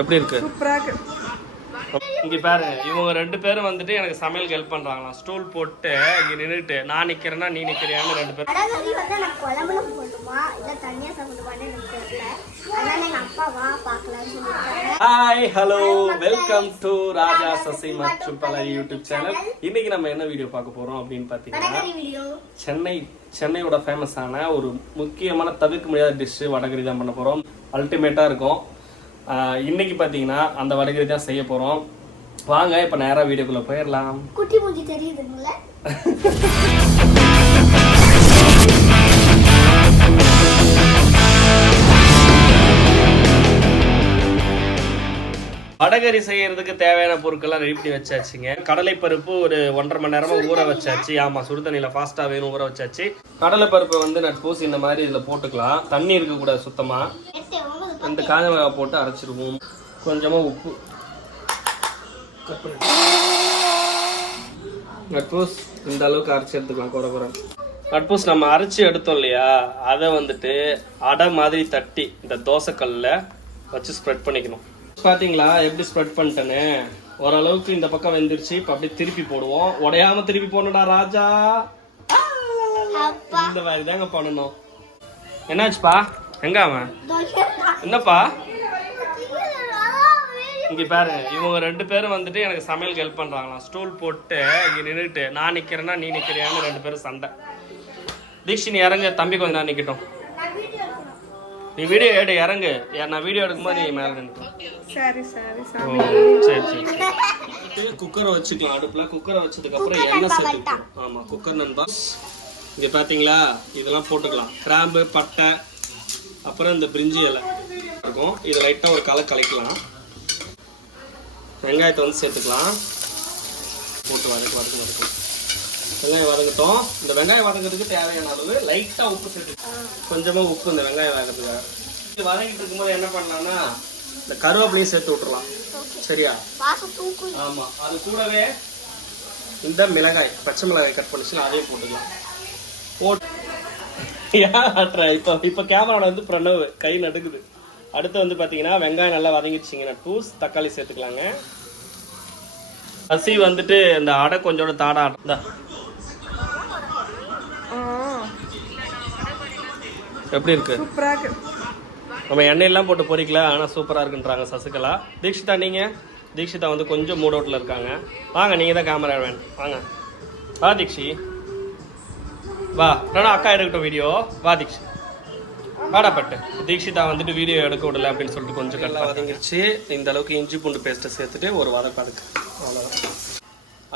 எப்படி இருக்கு? சூப்பராக இருக்கு. இங்க பாரு இவங்க ரெண்டு பேரும் வந்துட்டு எனக்கு சமையலுக்கு ஹெல்ப் பண்றாங்களாம். ஸ்டூல் போட்டு இங்க நின்னுட்டு நான் நிக்கிறேன்னா நீ நிக்கிறியான்னு ரெண்டு பேரும். Hi hello welcome to Raja Sasi மற்றும் பல யூடியூப் சேனல் இன்னைக்கு நம்ம என்ன வீடியோ பார்க்க போறோம் அப்படின்னு வீடியோ சென்னை சென்னையோட ஃபேமஸான ஒரு முக்கியமான தவிர்க்க முடியாத டிஷ் வடகரி தான் பண்ண போகிறோம் அல்டிமேட்டாக இருக்கும். இன்னைக்கு பார்த்தீங்கன்னா அந்த வடகரி தான் செய்ய போகிறோம் வாங்க இப்போ நேராக வீடியோக்குள்ளே போயிடலாம் குட்டி மூஞ்சி தெரியுதுங்கள? வடகரி செய்யறதுக்கு தேவையான பொருட்கள்லாம் ரெடி பண்ணி வச்சாச்சுங்க. கடலை பருப்பு ஒரு ஒன்றரை மணி நேரமா ஊற வச்சாச்சு. ஆமா சுடு தண்ணியில ஃபாஸ்டா வேணும் ஊற வச்சாச்சு. கடலை பருப்பை வந்து நட்பூசி இந்த மாதிரி இதுல போட்டுக்கலாம். தண்ணி இருக்க கூடாது சுத்தமா ரெண்டு காஞ்ச மிளகாய் போட்டு அரைச்சிருவோம். கொஞ்சமா உப்பு. நட்பூஸ் இந்த அளவுக்கு அரைச்சி எடுத்துக்கலாம் குறை குறை நட்பூஸ் நம்ம அரைச்சி எடுத்தோம் இல்லையா? அதை வந்துட்டு அடை மாதிரி தட்டி இந்த தோசைக்கல்ல வச்சு ஸ்ப்ரெட் பண்ணிக்கணும். பாத்தீங்களா? எப்படி ஸ்ப்ரெட் பண்ணிட்டேன்னு? ஓரளவுக்கு இந்த பக்கம் வெந்துருச்சு. இப்போ அப்படியே திருப்பி போடுவோம். உடையாம திருப்பி போடணும்டா ராஜா. இந்த மாதிரி தாங்க பண்ணணும். என்னாச்சுப்பா? எங்க அவன்? என்னப்பா? இங்க பாரு இவங்க ரெண்டு பேரும் வந்துட்டு எனக்கு சமையலுக்கு ஹெல்ப் பண்றாங்களாம். ஸ்டூல் போட்டு இங்க நின்னுட்டு நான் நிக்கிறேன்னா நீ நிக்கிறியான்னு ரெண்டு பேரும் சண்டை. தீக்ஷி நீ இறங்கு. தம்பி கொஞ்ச நேரம் நிக்கட்டும். நீ வீடியோ எடு இறங்கு. நான் வீடியோ எடுக்கும்போது நீ மேல நின்று சரி சரி சரி. குக்கரை வச்சுக்கலாம். அடுப்புல குக்கரை வச்சதுக்கு அப்புறம் எண்ணெய் சேர்த்துக்கலாம். ஆமா குக்கர் நண்பா. இங்க பாத்தீங்களா? இதெல்லாம் போட்டுக்கலாம். கிராம்பு பட்டை அப்புறம் இந்த பிரிஞ்சி இலை இருக்கும். இதை லைட்டாக ஒரு கலை கலைக்கலாம். வெங்காயத்தை வந்து சேர்த்துக்கலாம். போட்டு வதக்கு வதக்கு வதக்கு. வெங்காயம் வதங்கட்டும். இந்த வெங்காயம் வதங்கிறதுக்கு தேவையான அளவு லைட்டாக உப்பு சேர்த்து கொஞ்சமாக உப்பு இந்த வெங்காயம் வதக்கிறதுக்காக இது வதங்கிட்டு இருக்கும்போது என்ன பண்ணலாம்னா இந்த கருவேப்பிலையும் சேர்த்து விட்டுறலாம். சரியா? ஆமாம் அது கூடவே இந்த மிளகாய் பச்சை மிளகாய் கட் பண்ணிச்சுன்னா அதையும் போட்டுக்கலாம். போட்டு ஏன்? இப்ப இப்ப கேமரால வந்து பிரணவ் கை நடுக்குது அடுத்து வந்து பாத்தீங்கன்னா வெங்காயம் நல்லா வதங்கிடுச்சிங்க. டூஸ் தக்காளி சேர்த்துக்கலாங்க. அசி வந்துட்டு இந்த அடை கொஞ்சோட தாடா. இந்தா. எப்படி இருக்கு? நம்ம எண்ணெயெல்லாம் போட்டு பொரிக்கல ஆனால் சூப்பராக இருக்குன்றாங்க சசிகலா. தீக்ஷிதா நீங்கள் தீக்ஷிதா வந்து கொஞ்சம் மூட் அவுட்டில் இருக்காங்க. வாங்க நீங்கள் தான் கேமரா வேணும் வாங்க. வா தீக்ஷி. வா வேணா அக்கா எடுக்கட்டும் வீடியோ வா தீக்ஷி. வாடா பட்டு. தீக்ஷிதா வந்துட்டு வீடியோ எடுக்க விடல அப்படின்னு சொல்லிட்டு கொஞ்சம் கல்லாம் வதங்கிருச்சு. இந்த அளவுக்கு இஞ்சி பூண்டு பேஸ்ட்டை சேர்த்துட்டு ஒரு வதக்கு வதக்கு அவ்வளோதான்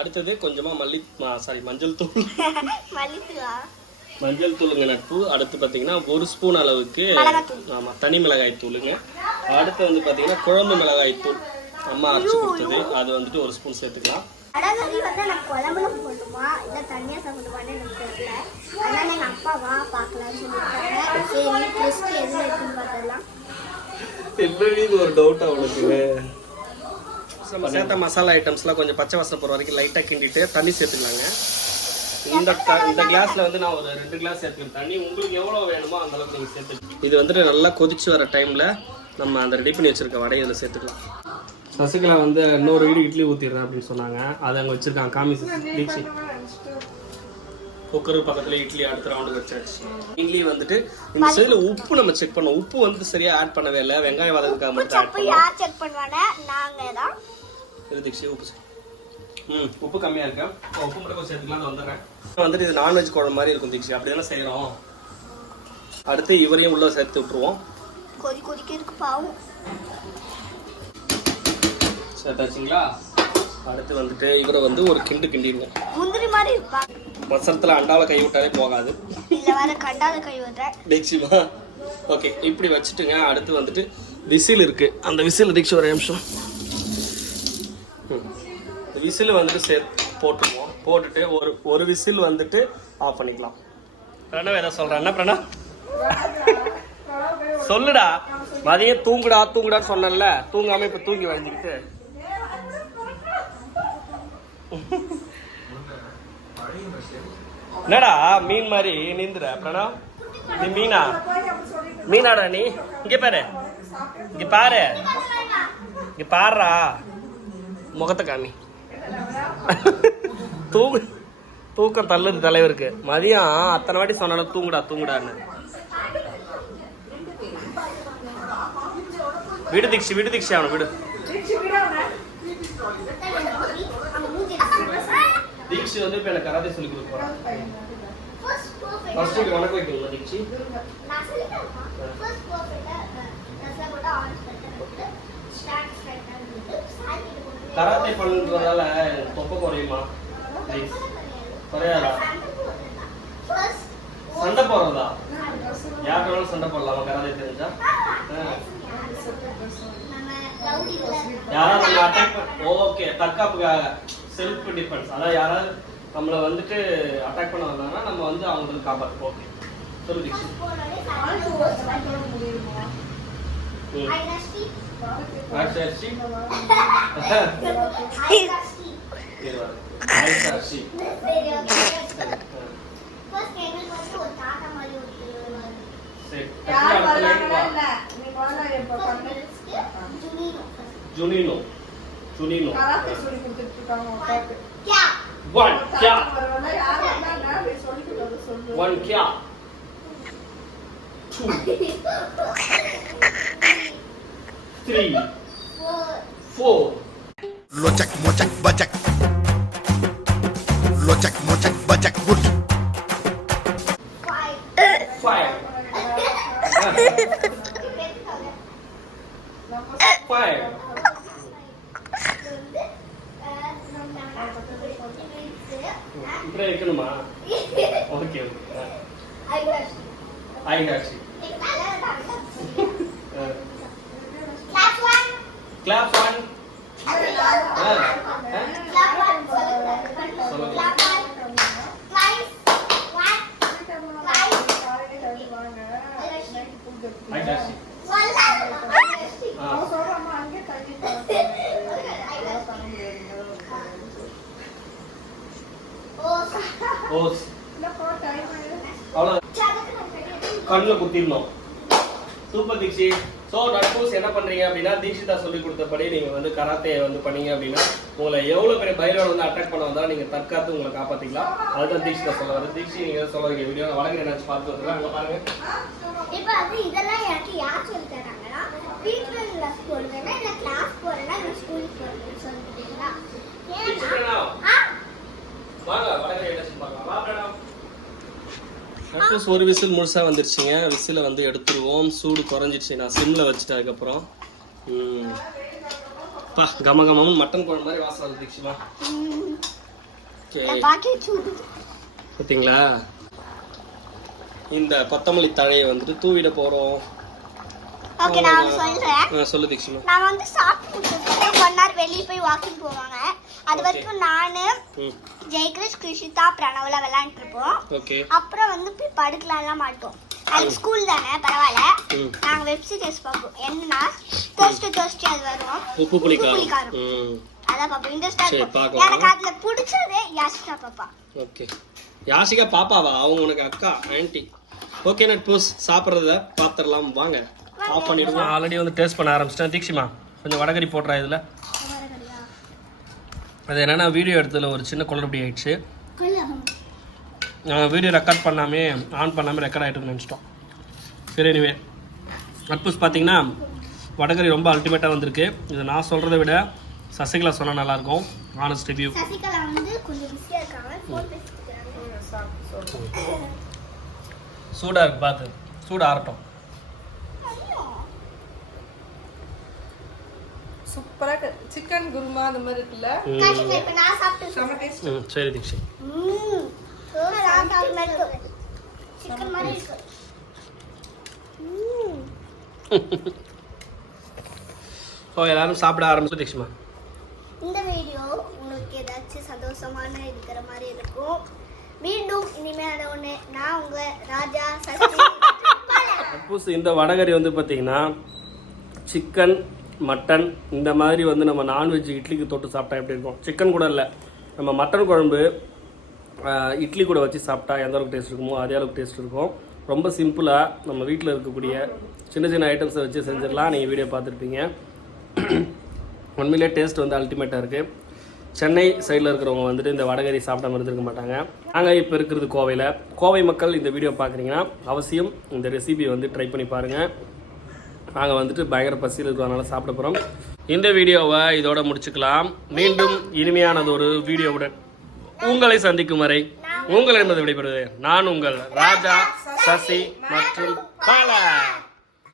அடுத்தது கொஞ்சமாக மல்லி சாரி மஞ்சள் தூள். மஞ்சள் தூளுங்க நட்பு அடுத்து பார்த்தீங்கன்னா ஒரு ஸ்பூன் அளவுக்கு ஆமாம் தனி மிளகாய் தூளுங்க. அடுத்து வந்து பார்த்தீங்கன்னா குழம்பு மிளகாய் தூள். அம்மா அரைச்சி கொடுத்தது. அது வந்துட்டு ஒரு ஸ்பூன் சேர்த்துக்கலாம். வடகறி வந்து நான் குழம்புல போட்டுமா? இல்ல தனியா சாப்பிடுவான்னு எனக்கு தெரியல. அதனால எங்க அப்பா வா பார்க்கலாம்னு சொல்லியிருக்காங்க சரி டெஸ்ட் எதுல இருக்குன்னு பார்த்தலாம் என்னடி இது ஒரு டவுட் அவனுக்கு நம்ம சேர்த்த மசாலா ஐட்டம்ஸ்லாம் கொஞ்சம் பச்சை வாசனை போகிற வரைக்கும் லைட்டாக கிண்டிட்டு தண்ணி சேர்த்துக்கலாங்க. இந்த இந்த கிளாஸ்ல வந்து நான் ஒரு ரெண்டு கிளாஸ் சேர்த்துக்கிறேன். தண்ணி உங்களுக்கு எவ்வளோ வேணுமோ அந்த அளவுக்கு நீங்கள் சேர்த்து இது வந்துட்டு நல்லா கொதிச்சு வர டைமில் நம்ம அந்த ரெடி பண்ணி வச்சிருக்க வடையை இதில் சேர்த்துக்கலாம். சசிகலா வந்து இன்னொரு வீடு இட்லி ஊற்றிடுறேன் அப்படின்னு சொன்னாங்க. அதை அங்கே வச்சிருக்காங்க. காமி தீட்சி குக்கர் பக்கத்துல இட்லி அடுத்த ரவுண்டு வச்சாச்சு. இட்லி வந்துட்டு இந்த சைடில் உப்பு நம்ம செக் பண்ணோம். உப்பு வந்து சரியா ஆட் பண்ணவே இல்லை. வெங்காயம் வதக்குக்காக மட்டும் ஆட் யார் செக் பண்ணுவாங்க? நாங்க தான். இது தீக்ஷி உப்பு ம் உப்பு கம்மியா இருக்கு. உப்பு மட்டும் கொஞ்சம் சேர்த்துக்கலாம் வந்துடுறேன். வந்துட்டு இது நான்வெஜ் குழம்பு மாதிரி இருக்கும் தீக்ஷி. அப்படி தானே செய்கிறோம் அடுத்து இவரையும் உள்ள சேர்த்து விட்டுருவோம். கொதி கொதிக்க இருக்கு பாவம். சேர்த்தாச்சுங்களா அடுத்து வந்துட்டு இவரை வந்து ஒரு கிண்டு கிண்டிடுங்க முந்திரி மாதிரி இருப்பா. மசரத்தில் அண்டால கை விட்டாலே போகாது. இல்ல வேற கண்டாத கை விடுறேன் தீக்ஷிமா ஓகே இப்படி வச்சுட்டுங்க. அடுத்து வந்துட்டு விசில் இருக்கு. அந்த விசில் தீக்ஷி ஒரு நிமிஷம். ம். இந்த விசில் வந்துட்டு சே போட்டுருவோம் போட்டுட்டு ஒரு ஒரு விசில் வந்துட்டு ஆஃப் பண்ணிக்கலாம். பிரணவ் எதை சொல்கிறேன் என்ன பிரணவ்? சொல்லுடா. மதியம் தூங்குடா தூங்குடான்னு சொன்னேன்ல. தூங்காம இப்ப தூங்கி வழிஞ்சுக்கிட்டு. என்னடா மீன் மாதிரி நீந்துற பிரணவ்? நீ மீனா? மீனாடா நீ? இங்க பாரு. இங்க பாரு. இங்க பாருடா. முகத்தை காமி. தூங்கு தூக்கம் தள்ளுது தலைவருக்கு. மதியம் அத்தனை வாட்டி சொன்னா தூங்குடா தூங்குடான்னு. விடு தீக்ஷி விடு தீக்ஷி அவனை விடு. தீக்ஷி வந்து இப்போ எனக்கு கராத்தே சொல்லி கொடுக்க போறான் ஃபர்ஸ்ட் இங்க வணக்கம் வைக்கணுமா தீக்ஷி கராத்தே பண்ணுறதால தொப்பை குறையுமா ப்ளீஸ் குறையாதா? சண்டை போடுறதா? யாருக்கு வேணாலும் சண்டை போடலாமா கராத்தே தெரிஞ்சா. யாராவது அட்டாக் ஓகே தற்காப்புக்காக. செல்ஃப் டிஃபென்ஸ் அதாவது யாராவது நம்மளை வந்துட்டு அட்டாக் பண்ண வந்தாங்கன்னா நம்ம வந்து அவங்களுக்கு காப்பாற்று ஓகே சொல்லு தீக்ஷி. ம் ஆக்சி ஆக்சி இது வர ஆக்சி ஆக்சி சரி. டக்குனு அடுத்த லைன் வா ஜுனினோ. चुनी लो वन क्या वन क्या टू थ्री फोर लोचक मोचक வைக்கணுமா ஓகே ஓகே ஐ ஹாஷி கிளாப் ஒன் ஐ ஹாஷி ஆ ஓ அவ்வளோ கண்ணில் குத்திடணும். சூப்பர் தீக்ஷி ஸோ நட்பூஸ் என்ன பண்ணுறீங்க அப்படின்னா தீக்ஷிதா சொல்லி கொடுத்தபடி நீங்கள் வந்து கராத்தே வந்து பண்ணீங்க அப்படின்னா உங்களை எவ்வளோ பெரிய பயிரோட வந்து அட்டாக் பண்ண வந்தால் நீங்கள் தற்காத்து உங்களை காப்பாற்றிக்கலாம் அதுதான் தீக்ஷிதா சொல்ல வருது தீக்ஷி நீங்கள் சொல்ல வைக்க வீடியோ வழங்க என்னாச்சு பார்த்து வந்துருக்கேன் அங்கே பாருங்க. இப்ப வந்து இதெல்லாம் எனக்கு யார் சொல்லி தராங்கன்னா வீட்டுல கிளாஸ் போடுவேன்னா இல்ல கிளாஸ் போறேன்னா இல்ல ஸ்கூலுக்கு போறேன்னு சொல்லிட்டீங்களா ஏன்னா ஆ நட்பூஸ் ஒரு விசில் முழுசாக வந்துருச்சுங்க. விசிலை வந்து எடுத்துருவோம். சூடு குறைஞ்சிடுச்சு. நான் சிம்மில் வச்சுட்டு அதுக்கப்புறம். பா கம கமமும் மட்டன் குழம்பு மாதிரி பாக்கெட் சூடு பார்த்தீங்களா இந்த கொத்தமல்லி தழையை வந்துட்டு தூவிட போகிறோம் ஓகே நான் ஒண்ணு சொல்றேன். சொல்லு தீக்ஷிமா. நான் வந்து சாப்பிட்டு ஒன் ஹவர் வெளியே போய் வாக்கிங் போவாங்க. அது. வரைக்கும் நானு ஜெயகிருஷ் கிருஷிதா பிரணவ்ல விளையாண்டுட்டு இருப்போம் ஓகே அப்புறம் வந்து போய் படுக்கலாம்லாம் மாட்டோம். அது ஸ்கூல் தானே பரவாயில்ல. நாங்க வெப் சீரிஸ் பார்ப்போம். என்னன்னா தோஸ்ட் தோஸ்ட் அது வரும். உப்பு புளிக்காரம். அதான் பாப்போம் இன்ட்ரெஸ்டா இருக்கும். எனக்கு அதுல பிடிச்சதே யாசிகா பாப்பா. ஓகே யாசிகா பாப்பாவா? அவங்க உனக்கு அக்கா ஆன்ட்டி ஓகே நட்பூஸ். சாப்பிட்றத பார்த்துடலாம். வாங்க. ஆஃப் பண்ணிடுவோம். ஆல்ரெடி வந்து டேஸ்ட் பண்ண ஆரம்பிச்சிட்டேன். தீக்ஷிமா கொஞ்சம் வடகரி போட்டுறா இதில். அது என்னென்னா வீடியோ எடுத்ததில் ஒரு சின்ன குளறுபடி ஆயிடுச்சு. நாங்கள் வீடியோ ரெக்கார்ட் பண்ணாமே ஆன் பண்ணாமல் ரெக்கார்ட் ஆகிட்டுன்னு நினச்சிட்டோம். சரி எனிவே நட்பூஸ் பார்த்தீங்கன்னா வடகரி ரொம்ப அல்டிமேட்டாக வந்திருக்கு. இது நான் சொல்கிறத விட சசிகலா சொன்னால் நல்லாயிருக்கும். ஆனஸ்ட் ரிவ்யூ சூடாக இருக்கு பார்த்து சூடு ஆறட்டும் சூப்பரா சிக்கன் குருமா அந்த மாதிரி இருக்குல்ல? ம். காட்டுங்க, இப்ப நான் சாப்பிட்டு செம டேஸ்ட் சரி தீக்ஷி. ஸோ எல்லாரும் சாப்பிட ஆரம்பிச்சு தீக்ஷிமா இந்த வீடியோ உங்களுக்கு ஏதாச்சும் சந்தோஷமான இருக்கிற மாதிரி இருக்கும். மீண்டும் இனிமையான ஒன்று நான் உங்க ராஜா சசி இந்த வடகரி வந்து பார்த்தீங்கன்னா சிக்கன் மட்டன் இந்த மாதிரி வந்து நம்ம நான்வெஜ் இட்லிக்கு தொட்டு சாப்பிட்டா எப்படி இருக்கும்? சிக்கன் கூட இல்லை. நம்ம மட்டன் குழம்பு இட்லி கூட வச்சு சாப்பிட்டா எந்த அளவுக்கு டேஸ்ட் இருக்குமோ அதே அளவுக்கு டேஸ்ட் இருக்கும். ரொம்ப சிம்பிளாக நம்ம வீட்டில் இருக்கக்கூடிய சின்ன சின்ன ஐட்டம்ஸை வச்சு செஞ்சிடலாம். நீங்கள் வீடியோ பார்த்துருப்பீங்க. உண்மையிலே டேஸ்ட் வந்து அல்டிமேட்டாக இருக்குது சென்னை சைடில் இருக்கிறவங்க வந்துட்டு இந்த வடகறி சாப்பிடாம இருந்திருக்க மாட்டாங்க. நாங்கள் இப்போ இருக்கிறது கோவையில். கோவை மக்கள் இந்த வீடியோ பார்க்குறீங்கன்னா அவசியம் இந்த ரெசிபியை வந்து ட்ரை பண்ணி பாருங்கள் நாங்கள் வந்துட்டு பயங்கர பசியில் இருக்கிறதுனால சாப்பிட போகிறோம் இந்த வீடியோவை இதோட முடிச்சுக்கலாம். மீண்டும் இனிமையானது ஒரு வீடியோவுடன் உங்களை சந்திக்கும் வரை உங்கள் என்பது விடைபெறுவது நான் உங்கள் ராஜா சசி மற்றும் பாலா.